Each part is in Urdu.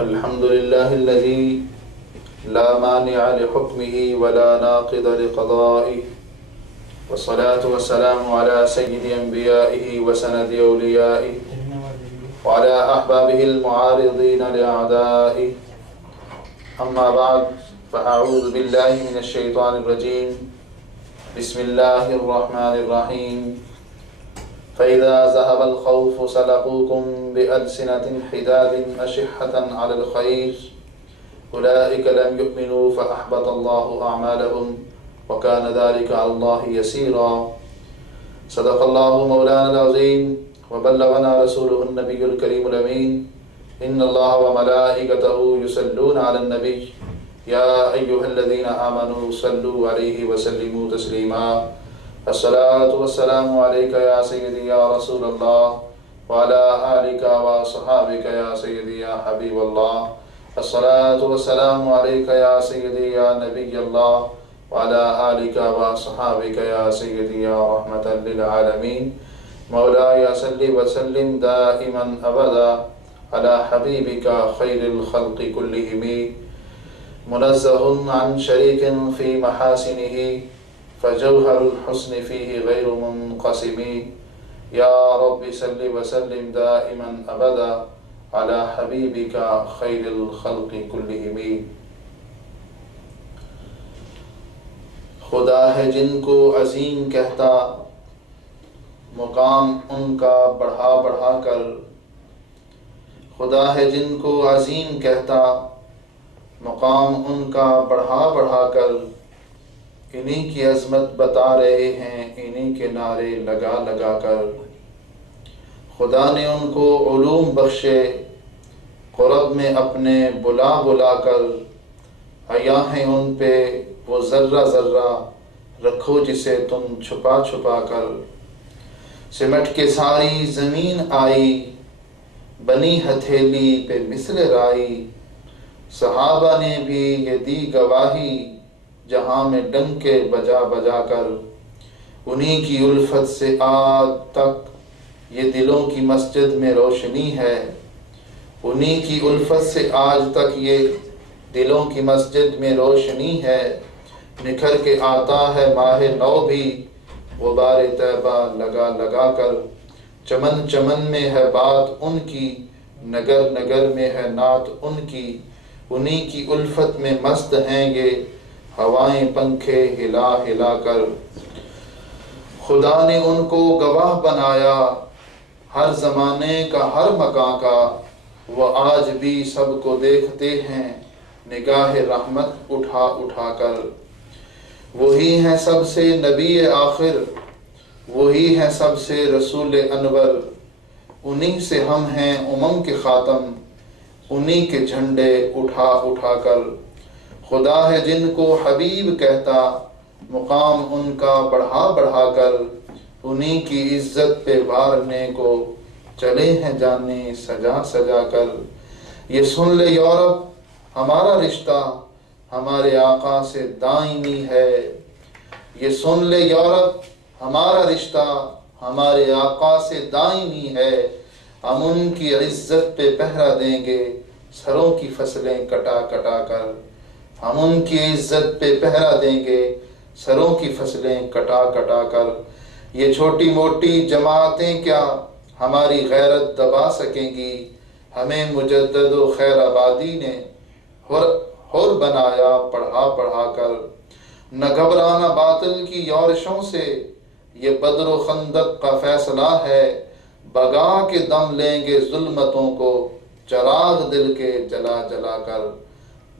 الحمد لله الذي لا مانع لحكمه ولا ناقض لقضائه، والصلاة والسلام على سيد أنبيائه وسند أوليائه وعلى أحبابه المعارضين لأعدائه. أما بعد، فأعوذ بالله من الشيطان الرجيم. بسم الله الرحمن الرحيم. فإذا ذهب الخوف سلقوكم بألسنة حداد أشحة على الخير أولئك لم يؤمنوا فأحبط الله أعمالهم وكان ذلك على الله يسيرا. صدق الله مولانا العظيم وبلغنا رسوله النبي الكريم الأمين. إن الله وملائكته يصلون على النبي يا أيها الذين آمنوا صلوا عليه وسلموا تسليما. الصلاة والسلام عليك يا سيدي يا رسول الله وعلى آلك وصحابك يا سيدي يا حبيب الله. الصلاة والسلام عليك يا سيدي يا نبي الله وعلى آلك وصحابك يا سيدي يا رحمة للعالمين. مولاي صل وسلم دائما أبدا على حبيبك خير الخلق كلهم، منزه عن شريك في محاسنه فجوهر الحسن فيه غير منقسم. يا رب صل وسلم دائما أبدا على حبيبك خير الخلق كلهم. خدا ہے جن کو عظیم کہتا، مقام ان کا بڑھا بڑھا کر. خدا ہے جن کو عظیم کہتا، مقام ان کا بڑھا بڑھا کر. انہی کی عظمت بتا رہے ہیں انہی کے نعرے لگا لگا کر. خدا نے ان کو علوم بخشے قرب میں اپنے بلا بلا کر. حیا ہیں ان پہ وہ ذرہ ذرہ رکھو جسے تم چھپا چھپا کر. سمٹ کے ساری زمین آئی بنی ہتھیلی پہ مثل رائی. صحابہ نے بھی یہ دی گواہی جہاں میں ڈنکے بجا بجا کر. انہی کی الفت سے آج تک یہ دلوں کی مسجد میں روشنی ہے. انہی کی الفت سے آج تک یہ دلوں کی مسجد میں روشنی ہے. نکھر کے آتا ہے ماہ نو بھی غبار طیبہ لگا لگا کر. چمن چمن میں ہے بات ان کی، نگر نگر میں ہے نعت ان کی. انہی کی الفت میں مست ہیں یہ ہوائیں پنکھے ہلا ہلا کر. خدا نے ان کو گواہ بنایا ہر زمانے کا ہر مکان کا. وہ آج بھی سب کو دیکھتے ہیں نگاہ رحمت اٹھا اٹھا کر. وہی ہیں سب سے نبی آخر، وہی ہیں سب سے رسول انور. انہی سے ہم ہیں امم کے خاتم، انہی کے جھنڈے اٹھا اٹھا کر. خدا ہے جن کو حبیب کہتا، مقام ان کا بڑھا بڑھا کر. انہی کی عزت پہ وارنے کو چلے ہیں جانے سجا سجا کر. یہ سن لے یورپ ہمارا رشتہ ہمارے آقا سے دائمی ہے. یہ سن لے یورپ ہمارا رشتہ ہمارے آقا سے دائمی ہے. ہم ان کی عزت پہ پہرا دیں گے سروں کی فصلیں کٹا کٹا کر. ہم ان کی عزت پہ پہرا دیں گے سروں کی فصلیں کٹا کٹا کر. یہ چھوٹی موٹی جماعتیں کیا ہماری غیرت دبا سکیں گی. ہمیں مجدد و خیر آبادی نے حر بنایا پڑھا پڑھا کر. نہ گھبرانا باطل کی یورشوں سے، یہ بدر و خندق کا فیصلہ ہے. بگا کے دم لیں گے ظلمتوں کو چراغ دل کے جلا جلا کر.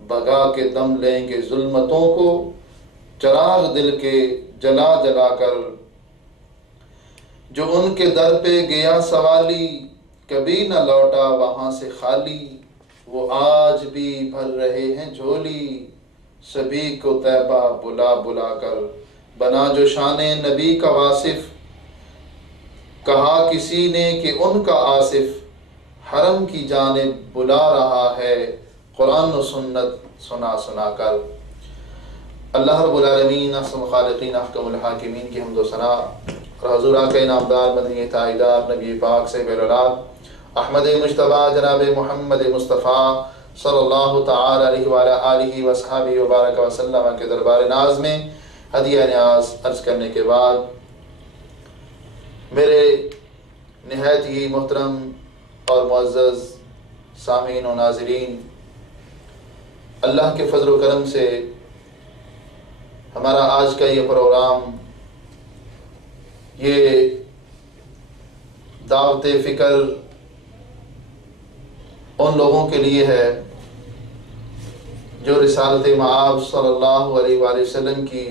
بگا کے دم لیں گے ظلمتوں کو چراغ دل کے جلا جلا کر. جو ان کے در پہ گیا سوالی کبھی نہ لوٹا وہاں سے خالی. وہ آج بھی بھر رہے ہیں جھولی سبھی کو طیبہ بلا بلا کر. بنا جو شان نبی کا واصف، کہا کسی نے کہ ان کا آصف حرم کی جانب بلا رہا ہے قرآن و سنت سنا سنا کر. اللہ رب العالمین احسن الخالقین احکم الحاکمین کی حمد و ثنا اور حضور آقا انعامدار مدنی تائیدار نبی پاک سے اولاد احمد مجتبی جناب محمد مصطفیٰ صلی اللہ تعالی علیہ وعلی آلہ وصحبہ وبارک وسلم کے دربار ناز میں ہدیہ نیاز عرض کرنے کے بعد، میرے نہایت ہی محترم اور معزز سامعین و ناظرین، اللہ کے فضل و کرم سے ہمارا آج کا یہ پروگرام، یہ دعوت فکر ان لوگوں کے لیے ہے جو رسالت مآب صلی اللہ علیہ وآلہ وسلم کی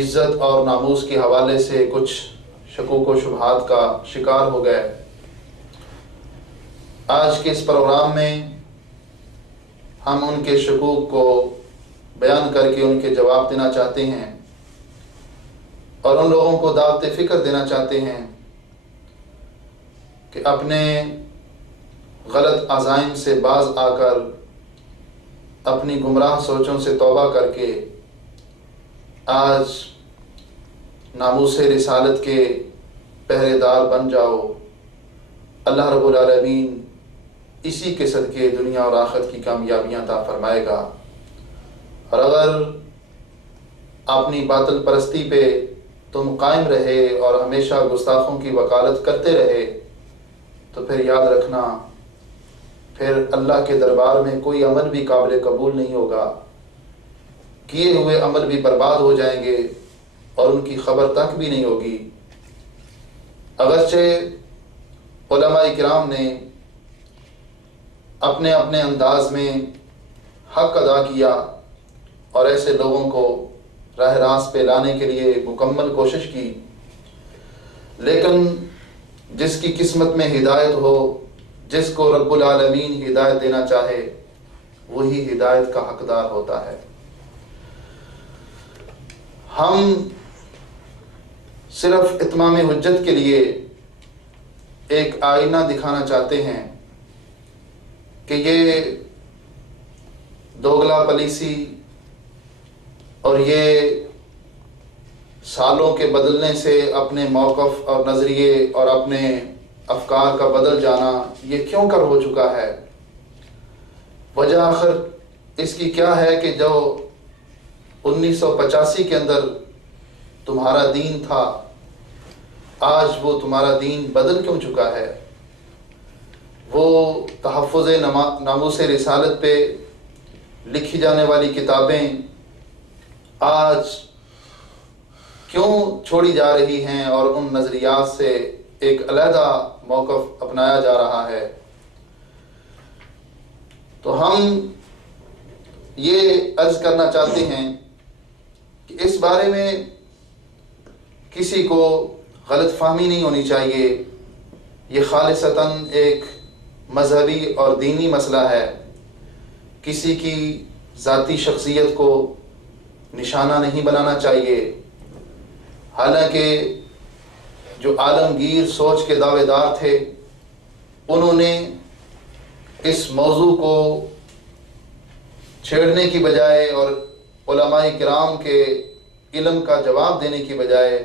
عزت اور ناموس کے حوالے سے کچھ شکوک و شبہات کا شکار ہو گئے۔ آج کے اس پروگرام میں ہم ان کے شکوک کو بیان کر کے ان کے جواب دینا چاہتے ہیں اور ان لوگوں کو دعوت فکر دینا چاہتے ہیں کہ اپنے غلط عزائم سے باز آ کر اپنی گمراہ سوچوں سے توبہ کر کے آج ناموس رسالت کے پہرے دار بن جاؤ۔ اللہ رب العالمین اسی کے صدقے دنیا اور آخرت کی کامیابیاں عطا فرمائے گا۔ اور اگر اپنی باطل پرستی پہ تم قائم رہے اور ہمیشہ گستاخوں کی وکالت کرتے رہے تو پھر یاد رکھنا، پھر اللہ کے دربار میں کوئی عمل بھی قابل قبول نہیں ہوگا، کیے ہوئے عمل بھی برباد ہو جائیں گے اور ان کی خبر تک بھی نہیں ہوگی۔ اگرچہ علماء کرام نے اپنے اپنے انداز میں حق ادا کیا اور ایسے لوگوں کو راہ راست پہ لانے کے لیے مکمل کوشش کی، لیکن جس کی قسمت میں ہدایت ہو، جس کو رب العالمین ہدایت دینا چاہے، وہی ہدایت کا حقدار ہوتا ہے۔ ہم صرف اتمام حجت کے لیے ایک آئینہ دکھانا چاہتے ہیں کہ یہ دوگلا پالیسی اور یہ سالوں کے بدلنے سے اپنے موقف اور نظریے اور اپنے افکار کا بدل جانا یہ کیوں کر ہو چکا ہے؟ وجہ آخر اس کی کیا ہے کہ جو 1985 کے اندر تمہارا دین تھا، آج وہ تمہارا دین بدل کیوں چکا ہے؟ وہ تحفظ ناموس رسالت پہ لکھی جانے والی کتابیں آج کیوں چھوڑی جا رہی ہیں اور ان نظریات سے ایک علیحدہ موقف اپنایا جا رہا ہے؟ تو ہم یہ عرض کرنا چاہتے ہیں کہ اس بارے میں کسی کو غلط فہمی نہیں ہونی چاہیے۔ یہ خالصتاً ایک مذہبی اور دینی مسئلہ ہے، کسی کی ذاتی شخصیت کو نشانہ نہیں بنانا چاہیے۔ حالانکہ جو عالمگیر سوچ کے دعوے دار تھے، انہوں نے اس موضوع کو چھیڑنے کی بجائے اور علماء کرام کے علم کا جواب دینے کی بجائے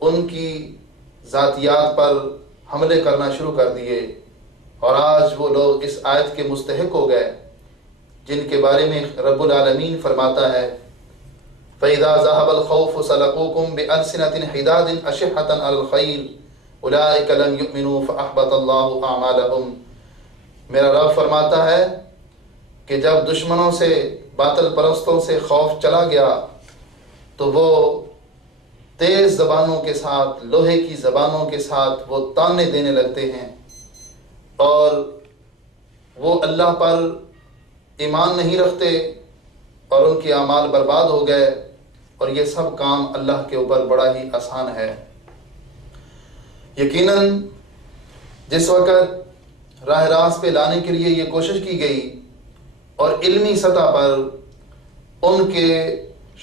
ان کی ذاتیات پر حملے کرنا شروع کر دیے، اور آج وہ لوگ اس آیت کے مستحق ہو گئے جن کے بارے میں رب العالمین فرماتا ہے فَإِذَا ذَهَبَ الْخَوْفُ سَلَقُوكُمْ بِأَلْسِنَةٍ حِدَادٍ أَشِحَّةً عَلَى الْخَيْرِ أُولَٰئِكَ لَمْ يُؤْمِنُوا فَأَحْبَطَ اللَّهُ أَعْمَالَهُمْ۔ میرا رب فرماتا ہے کہ جب دشمنوں سے، باطل پرستوں سے خوف چلا گیا تو وہ تیز زبانوں کے ساتھ، لوہے کی زبانوں کے ساتھ وہ تانے دینے لگتے ہیں اور وہ اللہ پر ایمان نہیں رکھتے اور ان کے اعمال برباد ہو گئے، اور یہ سب کام اللہ کے اوپر بڑا ہی آسان ہے۔ یقیناً جس وقت راہ راست پہ لانے کے لیے یہ کوشش کی گئی اور علمی سطح پر ان کے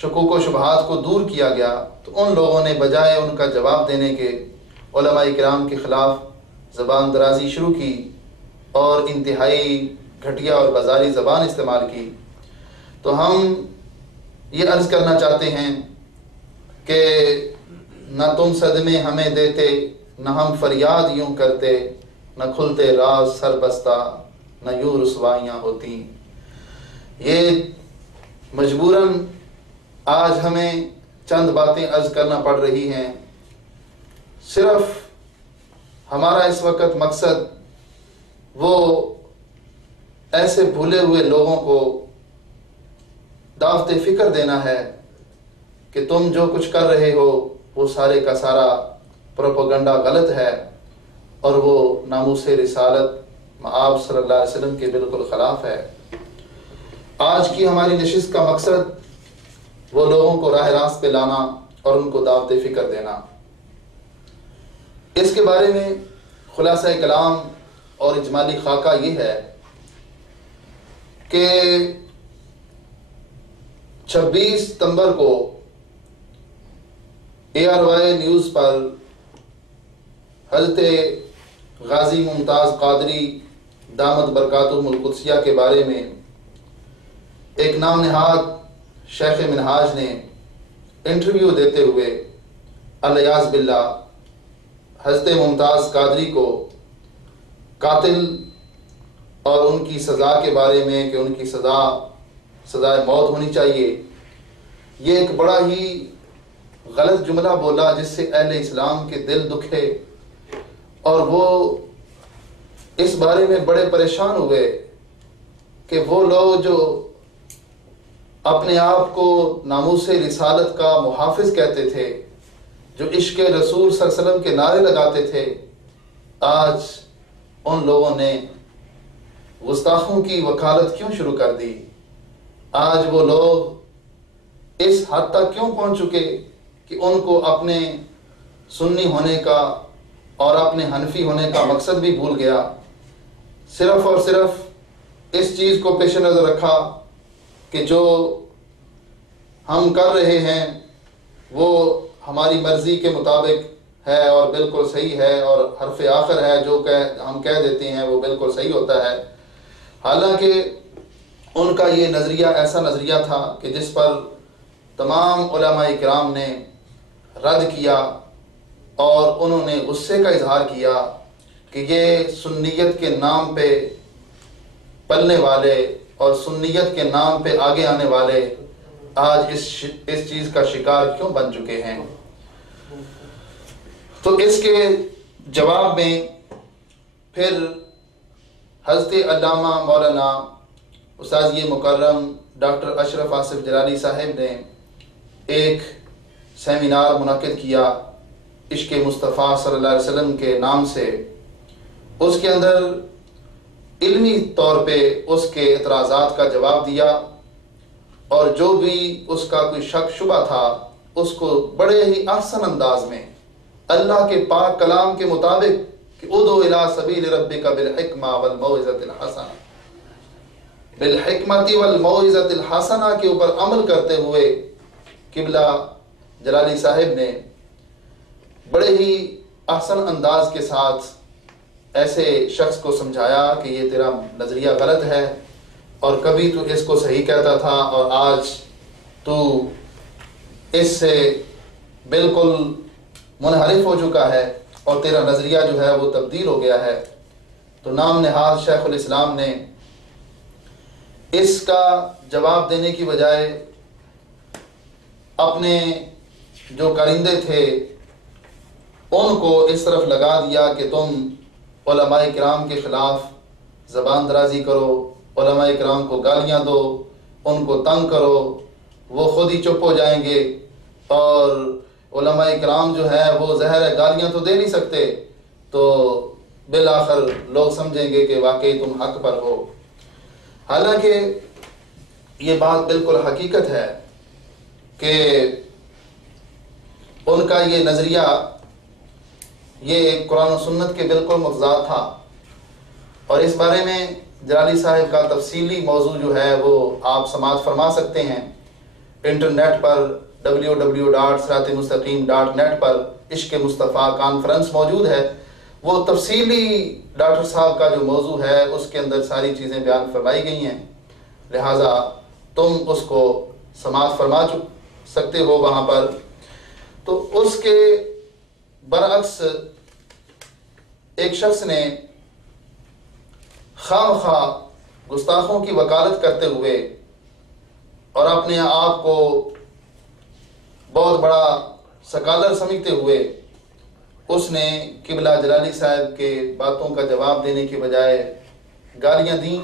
شکوک و شبہات کو دور کیا گیا، تو ان لوگوں نے بجائے ان کا جواب دینے کے علماء کرام کے خلاف زبان درازی شروع کی اور انتہائی گھٹیا اور بازاری زبان استعمال کی۔ تو ہم یہ عرض کرنا چاہتے ہیں کہ نہ تم صدمے ہمیں دیتے، نہ ہم فریاد یوں کرتے، نہ کھلتے راز سر بستہ نہ یوں رسوائیاں ہوتی۔ یہ مجبوراً آج ہمیں چند باتیں عرض کرنا پڑ رہی ہیں۔ صرف ہمارا اس وقت مقصد وہ ایسے بھولے ہوئے لوگوں کو دعوت فکر دینا ہے کہ تم جو کچھ کر رہے ہو وہ سارے کا سارا پروپیگنڈا غلط ہے اور وہ ناموس رسالت آپ صلی اللہ علیہ وسلم کے بالکل خلاف ہے۔ آج کی ہماری نشست کا مقصد وہ لوگوں کو راہ راست پہ لانا اور ان کو دعوت فکر دینا۔ اس کے بارے میں خلاصہ کلام اور اجمالی خاکہ یہ ہے کہ 26 ستمبر کو ARY نیوز پر حضرت غازی ممتاز قادری دامت برکاتہم القدسیہ کے بارے میں ایک نام نہاد شیخ منہاج نے انٹرویو دیتے ہوئے الیاذ باللہ حضرت ممتاز قادری کو قاتل اور ان کی سزا کے بارے میں کہ ان کی سزائے موت ہونی چاہیے، یہ ایک بڑا ہی غلط جملہ بولا جس سے اہل اسلام کے دل دکھے اور وہ اس بارے میں بڑے پریشان ہوئے کہ وہ لوگ جو اپنے آپ کو ناموس رسالت کا محافظ کہتے تھے، جو عشق رسول صلی اللہ علیہ وسلم کے نعرے لگاتے تھے، آج ان لوگوں نے گستاخوں کی وکالت کیوں شروع کر دی؟ آج وہ لوگ اس حد تک کیوں پہنچ چکے کہ ان کو اپنے سنی ہونے کا اور اپنے حنفی ہونے کا مقصد بھی بھول گیا؟ صرف اور صرف اس چیز کو پیش نظر رکھا کہ جو ہم کر رہے ہیں وہ ہماری مرضی کے مطابق ہے اور بالکل صحیح ہے اور حرف آخر ہے، جو ہم کہہ دیتے ہیں وہ بالکل صحیح ہوتا ہے۔ حالانکہ ان کا یہ نظریہ ایسا نظریہ تھا کہ جس پر تمام علماء کرام نے رد کیا اور انہوں نے غصے کا اظہار کیا کہ یہ سنیت کے نام پہ پلنے والے اور سنیت کے نام پہ آگے آنے والے آج اس چیز کا شکار کیوں بن چکے ہیں۔ تو اس کے جواب میں پھر حضرت علامہ مولانا استاذ مکرم ڈاکٹر اشرف آصف جلالی صاحب نے ایک سیمینار منعقد کیا عشق مصطفیٰ صلی اللہ علیہ وسلم کے نام سے۔ اس کے اندر علمی طور پہ اس کے اعتراضات کا جواب دیا اور جو بھی اس کا کوئی شک شبہ تھا اس کو بڑے ہی احسن انداز میں اللہ کے پاک کلام کے مطابق کہ ادعو الی سبیل ربک بالحکمہ والموعظۃ الحسنہ، بالحکمۃ والموعظۃ الحسنہ کے اوپر عمل کرتے ہوئے قبلہ جلالی صاحب نے بڑے ہی احسن انداز کے ساتھ ایسے شخص کو سمجھایا کہ یہ تیرا نظریہ غلط ہے اور کبھی تو اس کو صحیح کہتا تھا اور آج تو اس سے بالکل منحرف ہو چکا ہے اور تیرا نظریہ جو ہے وہ تبدیل ہو گیا ہے۔ تو نام نہاد شیخ الاسلام نے اس کا جواب دینے کی بجائے اپنے جو کرندے تھے ان کو اس طرف لگا دیا کہ تم علماء کرام کے خلاف زبان درازی کرو، علماء کرام کو گالیاں دو، ان کو تنگ کرو، وہ خود ہی چپ ہو جائیں گے اور علماء کرام جو ہے وہ ظاہر ہے گالیاں تو دے نہیں سکتے، تو بالآخر لوگ سمجھیں گے کہ واقعی تم حق پر ہو۔ حالانکہ یہ بات بالکل حقیقت ہے کہ ان کا یہ نظریہ یہ قرآن و سنت کے بالکل متضاد تھا اور اس بارے میں جلالی صاحب کا تفصیلی موضوع جو ہے وہ آپ سماعت فرما سکتے ہیں انٹرنیٹ پر www.siratemustaqim.net پر عشق مصطفیٰ کانفرنس موجود ہے۔ وہ تفصیلی ڈاکٹر صاحب کا جو موضوع ہے اس کے اندر ساری چیزیں بیان فرمائی گئی ہیں، لہٰذا تم اس کو سماعت فرما سکتے ہو وہاں پر۔ تو اس کے برعکس ایک شخص نے خام خواہ گستاخوں کی وکالت کرتے ہوئے اور اپنے آپ کو بہت بڑا سکالر سمجھتے ہوئے اس نے قبلہ جلالی صاحب کے باتوں کا جواب دینے کے بجائے گالیاں دیں